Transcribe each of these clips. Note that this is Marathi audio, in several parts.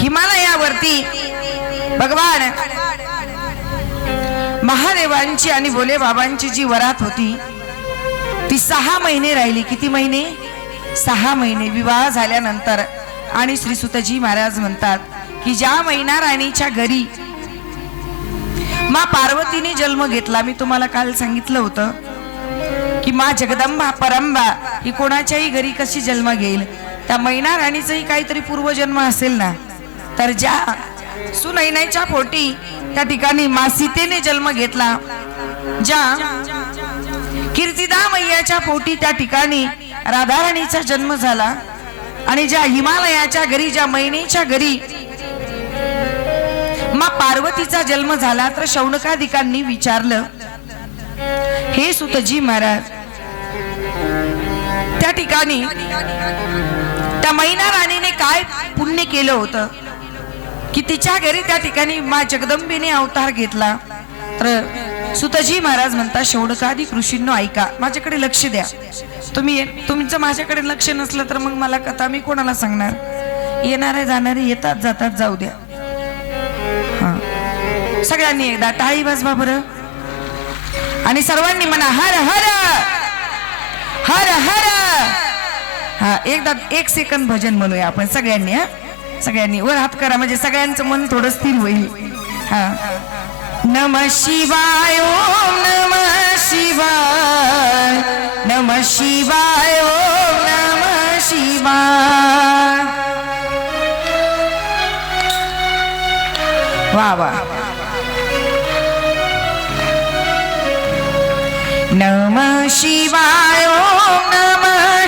हिमालयावरती. भगवान महादेवांची आणि भोले बाबांची जी वरात होती ती सहा महिने राहिली. किती महिने? सहा महिने. विवाह झाल्यानंतर. आणि श्री सुतजी महाराज म्हणतात की ज्या महिना राणीच्या घरी मा पार्वतीने जन्म घेतला. मी तुम्हाला काल सांगितलं होतं की मा जगदंबा परंबा ही कोणाच्याही घरी कशी जन्म घेईल? त्या मैना राणीचंही काहीतरी पूर्वजन्म असेल ना? तर ज्या सुनैनाईच्या पोटी त्या ठिकाणी मा सीतेने जन्म घेतला ज्या कीर्तिदा मैयाच्या पोटी त्या ठिकाणी राधाराणीचा जन्म झाला आणि ज्या हिमालयाच्या घरी ज्या मैनेच्या घरी मा पार्वतीचा जन्म झाला तर शौनकाधिकांनी विचारलं हे सुतजी महाराज त्या ठिकाणी त्या मैना राणीने काय पुण्य केलं होतं? की तिच्या घरी त्या ठिकाणी मा जगदंबेने अवतार घेतला. तर सुतजी महाराज म्हणतात शेवडकादी ऋषींनो ऐका. माझ्याकडे लक्ष द्या. तुम्ही तुमचं माझ्याकडे लक्ष नसलं तर मग मला कथा मी कोणाला सांगणार? येणारे जाणारे येतात जातात जाऊ द्या. हा. सगळ्यांनी एकदा टाळी वाजवा बरं. आणि सर्वांनी म्हणा हर हर हर हर. हा एकदा एक सेकंद भजन म्हणूया आपण सगळ्यांनी हा. सगळ्यांनी वर हात करा म्हणजे सगळ्यांचं मन थोडं स्थिर होईल. हा. नम शिवाय ओम नम शिवाय. नम शिवाय ओम नम शिवाय. वा वा. नम शिवाय ओम नम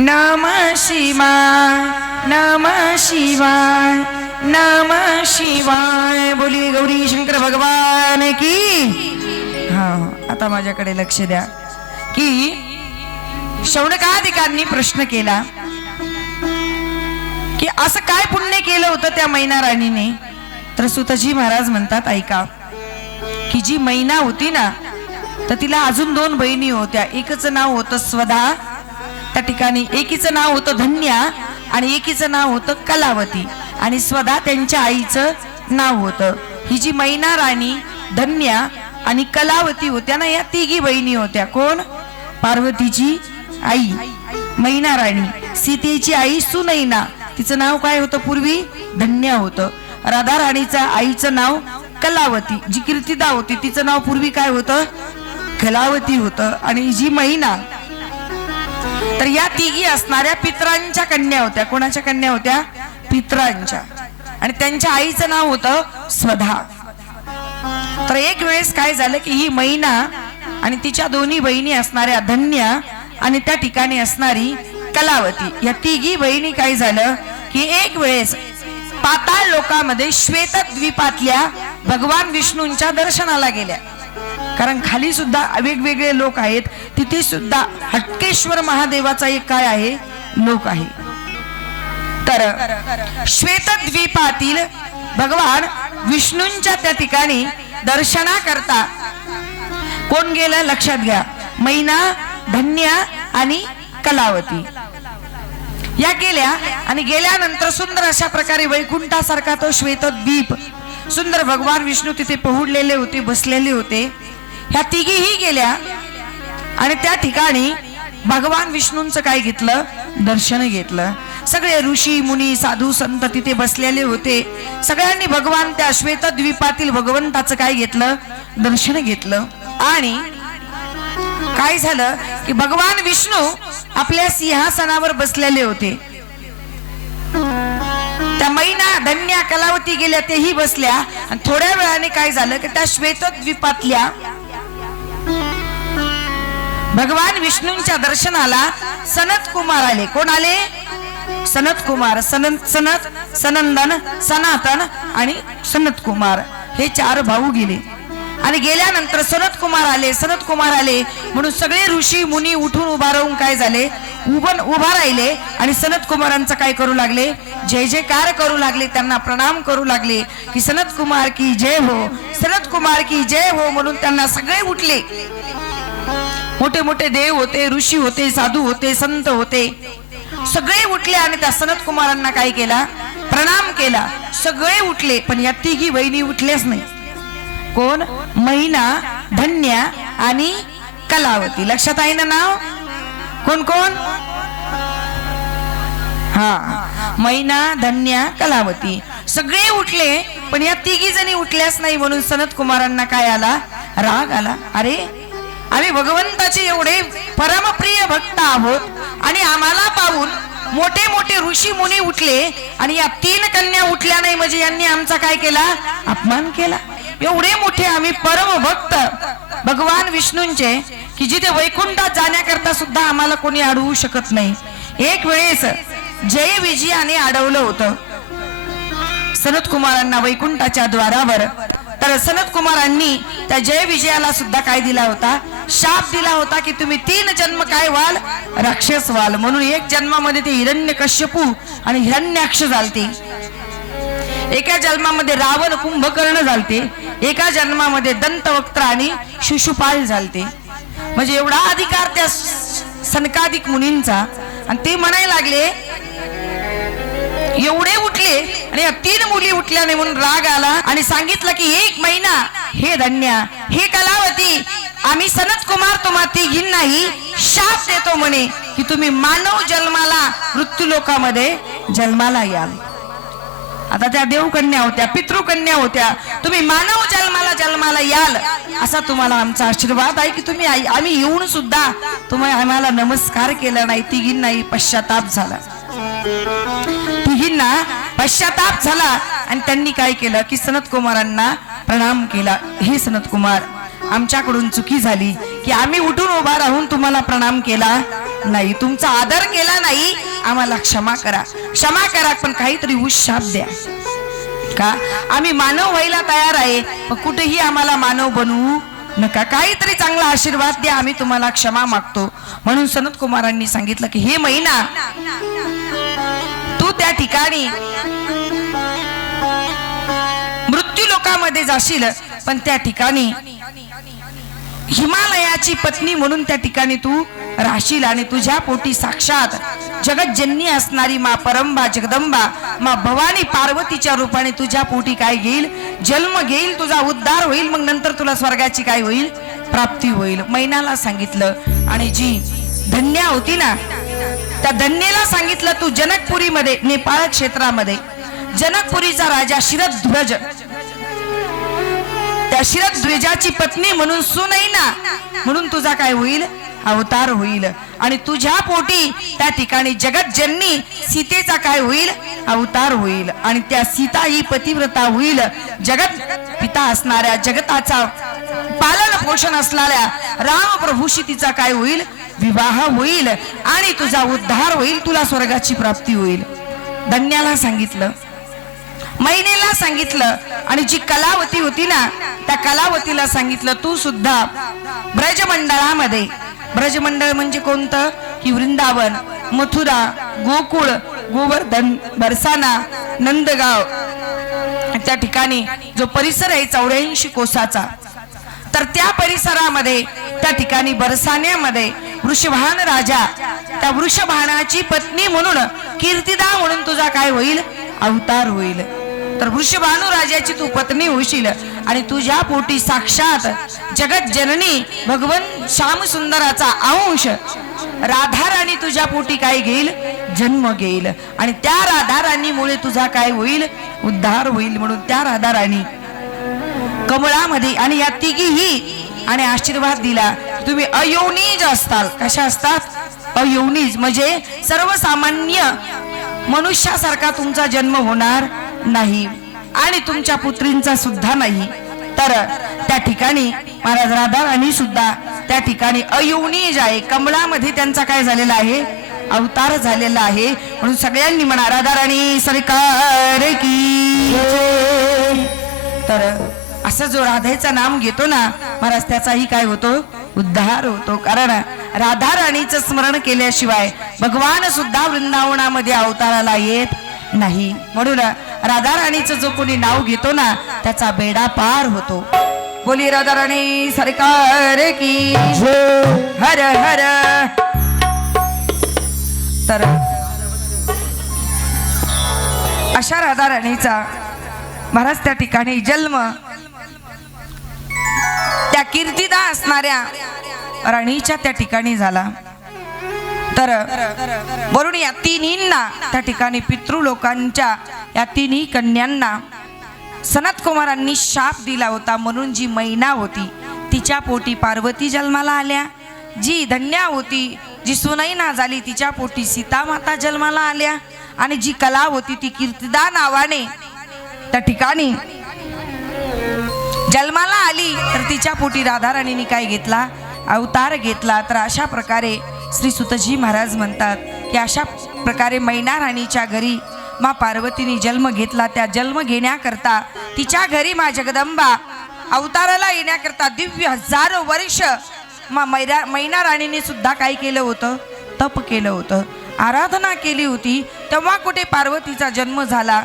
नम शिवाय नम शिवाय नम शिवाय. बोली गौरी शंकर भगवान की. हा आता माझ्याकडे लक्ष द्या. की शौनकाधिकांनी प्रश्न केला की असं काय पुण्य केलं होतं त्या मैना राणीने तर सुतजी महाराज म्हणतात ऐका की जी मैना होती ना तर तिला अजून दोन बहिणी होत्या. एकच नाव होतं स्वधा त्या ठिकाणी एकीचं नाव होतं धन्या आणि एकीचं नाव होतं कलावती. आणि स्वतः त्यांच्या आईचं नाव होतं. ही जी मैना राणी धन्या आणि कलावती होत्या ना या तिघी बहिणी होत्या. कोण? पार्वतीची आई मैना राणी. सीतेची आई सुनैना. तिचं नाव काय होतं पूर्वी? धन्या होतं. राधा राणीचा आईचं नाव कलावती. जी कीर्तिदा होती तिचं नाव पूर्वी काय होतं? कलावती होतं. आणि जी मैना तर या तिघी असणाऱ्या पित्रांच्या कन्या होत्या. कोणाच्या कन्या होत्या? पित्रांच्या. आणि त्यांच्या आईचं नाव होतं स्वधा. तर एक वेळेस काय झालं की ही मैना आणि तिच्या दोन्ही बहिणी असणाऱ्या धन्या आणि त्या ठिकाणी असणारी कलावती. या तिघी बहिणी काय झालं की एक वेळेस पाताळ लोकामध्ये श्वेत द्वीपातल्या भगवान विष्णूंच्या दर्शनाला गेल्या. कारण खाली सुद्धा वेगवेगळे लोक आहेत. तिथे सुद्धा हटकेश्वर महादेवाचा एक काय आहे? लोक आहे. तर श्वेतद्वीपातील भगवान विष्णूंच्या त्या ठिकाणी दर्शना करता कोण गेलं? लक्षात घ्या. मैना धन्या आणि कलावती. या गेल्या आणि गेल्यानंतर सुंदर अशा प्रकारे वैकुंठासारखा तो श्वेतद्वीप. सुंदर भगवान विष्णू तिथे पोहडलेले होते बसलेले होते. ह्या तिघीही गेल्या आणि त्या ठिकाणी भगवान विष्णूंचं काय घेतलं? दर्शन घेतलं. सगळे ऋषी मुनी साधू संत तिथे बसलेले होते. सगळ्यांनी भगवान त्या श्वेतद्वीपातील भगवंताचं काय घेतलं? दर्शन घेतलं. आणि काय झालं? की भगवान विष्णू आपल्या सिंहासनावर बसलेले होते. त्या मैना धन्या कलावती गेल्या तेही बसल्या. आणि थोड्या वेळाने काय झालं? की त्या श्वेतद्वीपातल्या भगवान विष्णूंच्या दर्शनाला सनत कुमार आले. कोण आले? सनत कुमार सनत सनत सनंदन सनातन आणि सनत कुमार. हे चार भाऊ गेले. आणि गेल्यानंतर सनत कुमार आले सनत कुमार आले. म्हणून सगळे ऋषी मुनी उठून उभा राहून काय झाले? उभन उभा राहिले आणि सनत कुमारांचं काय करू लागले? जय जयकार करू लागले त्यांना प्रणाम करू लागले की सनत कुमार की जय हो सनत कुमार की जय हो म्हणून त्यांना सगळे उठले. मोठे मोठे देव होते ऋषी होते साधू होते संत होते. सगळे उठले आणि त्या सनत कुमारांना काय केला? प्रणाम केला. सगळे उठले पण या तिघी बहिणी उठल्याच नाही. कोण? महिना धन्या आणि कलावती. लक्षात आहे ना नाव? कोण कोण? हा. मैना धन्या कलावती. सगळे उठले पण या तिघी जणी उठल्याच नाही म्हणून सनत कुमारांना काय आला? राग आला. अरे आम्ही भगवंताचे एवढे परमप्रिय भक्त आहोत. आणि आम्हाला पाहून मोठे मोठे ऋषी मुनी उठले आणि या तीन कन्या उठल्या नाही म्हणजे यांनी आमचा काय केला? अपमान केला. एवढे मोठे आम्ही परम भक्त. भगवान विष्णूंचे की जिथे वैकुंठात जाण्याकरता सुद्धा आम्हाला कोणी अडवू शकत नाही. एक वेळेस जय विजयाने अडवलं होतं. सनत कुमारांना वैकुंठाच्या द्वारावर तर सनत कुमारांनी त्या जय विजयाला सुद्धा काय दिला होता? शाप दिला होता की तुम्ही तीन जन्म काय व्हाल? राक्षस व्हाल. म्हणून एक जन्मामध्ये ते हिरण्य कश्यपू आणि हिरण्याक्ष झालते. एका जन्मामध्ये रावण कुंभकर्ण झालते. एका जन्मामध्ये दंतवक्त्र आणि शिशुपाल झालते. म्हणजे एवढा अधिकार त्या सनकाधिक मुनींचा. आणि ते म्हणायला लागले एवढे उठले आणि या तीन मुली उठल्याने म्हणून राग आला आणि सांगितलं की एक महिना हे धन्या हे कलावती आम्ही सनत कुमार तुम्हा तिघी नाही शाप देतो म्हणे की तुम्ही मानव जन्माला मृत्यू लोकामध्ये जन्माला याल. आता त्या देवकन्या होत्या पितृकन्या होत्या तुम्ही मानव जन्माला जन्माला याल असा तुम्हाला आमचा आशीर्वाद आहे की तुम्ही आम्ही येऊन सुद्धा तुम्ही आम्हाला नमस्कार केला नाही तिघींनाही पश्चाताप झाला. गोपींना पश्चाताप झाला आणि त्यांनी काय केलं की सनत कुमारांना प्रणाम केला. हे सनत कुमार आमच्याकडून चुकी झाली की आम्ही उठून उभा राहून तुम्हाला प्रणाम केला नाही. तुमचा आदर केला नाही आम्हाला क्षमा करा. क्षमा करा पण काहीतरी उशाप द्या. का? आम्ही मानव व्हायला तयार आहे पण कुठेही आम्हाला मानव बनवू नका. काहीतरी चांगला आशीर्वाद द्या आम्ही तुम्हाला क्षमा मागतो. म्हणून सनत कुमारांनी सांगितलं की हे महिना त्या ठिकाणी मृत्यू लोकामध्ये जाशील पण त्या ठिकाणी हिमालयाची पत्नी म्हणून त्या ठिकाणी तू राहशील आणि तुझ्या पोटी साक्षात जगतजननी असणारी मा परंबा जगदंबा मा भवानी पार्वतीच्या रूपाने तुझ्या पोटी काय घेईल? जन्म घेईल तुझा उद्धार होईल मग नंतर तुला स्वर्गाची काय होईल? प्राप्ती होईल. मैनाला सांगितलं. आणि जी धन्या होती ना त्या धन्येला सांगितलं तू जनकपुरीमध्ये नेपाळ क्षेत्रामध्ये. जनकपुरीचा राजा शिरध्वज. त्या शिरध्वजाची पत्नी म्हणून सुनई ना म्हणून तुझा काय होईल? अवतार होईल. आणि तुझ्या पोटी त्या ठिकाणी जगत जननी सीतेचा काय होईल? अवतार होईल. आणि त्या सीता ही पतिव्रता होईल. जगत पिता असणाऱ्या जगताचा पालन पोषण असणाऱ्या रामप्रभूशी तिचा काय होईल? विवाह होईल आणि तुझा उद्धार होईल तुला स्वर्गाची प्राप्ती होईल. धन्याला सांगितलं. महिनेला सांगितलं. आणि जी कलावती होती ना त्या कलावतीला सांगितलं तू सुद्धा ब्रजमंडळामध्ये ब्रजमंडळ म्हणजे कोणतं? की वृंदावन मथुरा गोकुळ गोवर्धन बरसाना नंदगाव. त्या ठिकाणी जो परिसर आहे चौऱ्याऐंशी कोसाचा. तर त्या परिसरामध्ये त्या ठिकाणी बरसाण्यामध्ये वृषभान राजा त्या वृषभानाची पत्नी म्हणून कीर्तिदा म्हणून तुझा काय होईल? अवतार होईल. तर वृषभानू राजाची तू पत्नी होशील आणि तुझ्या पोटी साक्षात जगत जननी भगवन श्याम सुंदराचा अंश राधाराणी तुझ्या पोटी काय घेईल? जन्म घेईल. आणि त्या राधाराणीमुळे तुझा काय होईल? उद्धार होईल म्हणून त्या राधाराणी कमळामध्ये आणि या तिघीही आणि आशीर्वाद दिला. तुम्ही अयोनीज असताल. कशा असतात? अयोनीज. म्हणजे सर्वसामान्य मनुष्यासारखा तुमचा जन्म होणार नाही आणि तुमच्या पुत्रींचा सुद्धा नाही. तर त्या ठिकाणी महाराज राधा आणि सुद्धा त्या ठिकाणी अयोनीज आहे. कमळामध्ये त्यांचा काय झालेला आहे? अवतार झालेला आहे. म्हणून सगळ्यांनी म्हणा राधाराणी सरकार की तर असं जो राधेचं नाम घेतो ना महाराज त्याचाही काय होतो? उद्धार होतो. कारण राधा राणीचं स्मरण केल्याशिवाय भगवान सुद्धा वृंदावनामध्ये अवताराला येत नाही. म्हणून राधा राणीचं जो कोणी नाव घेतो ना त्याचा बेडा पार होतो. बोली राधा राणी सरकार की हर हर. तर अशा राधा राणीचा महाराज त्या ठिकाणी जन्म त्या कीर्तिदा असणाऱ्या राणीच्या त्या ठिकाणी झाला. तर वरून या तिन्हींना त्या ठिकाणी पितृलोकांच्या या तिन्ही कन्यांना सनत कुमारांनी शाप दिला होता म्हणून जी मैना होती तिच्या पोटी पार्वती जन्माला आल्या. जी धन्या होती जी सुनैना झाली तिच्या पोटी सीतामाता जन्माला आल्या. आणि जी कला होती ती कीर्तिदा नावाने त्या ठिकाणी जन्माला आली तर तिच्या पोटी राधाराणीने काय घेतला? अवतार घेतला. तर अशा प्रकारे श्री सुतजी महाराज म्हणतात की अशा प्रकारे मैना राणीच्या घरी मा पार्वतीने जन्म घेतला. त्या जन्म घेण्याकरता तिच्या घरी मा जगदंबा अवताराला येण्याकरता दिव्य हजारो वर्ष मा मैरा मैना राणीने सुद्धा काय केलं होतं? तप केलं होतं. आराधना केली होती. तेव्हा कुठे पार्वतीचा जन्म झाला?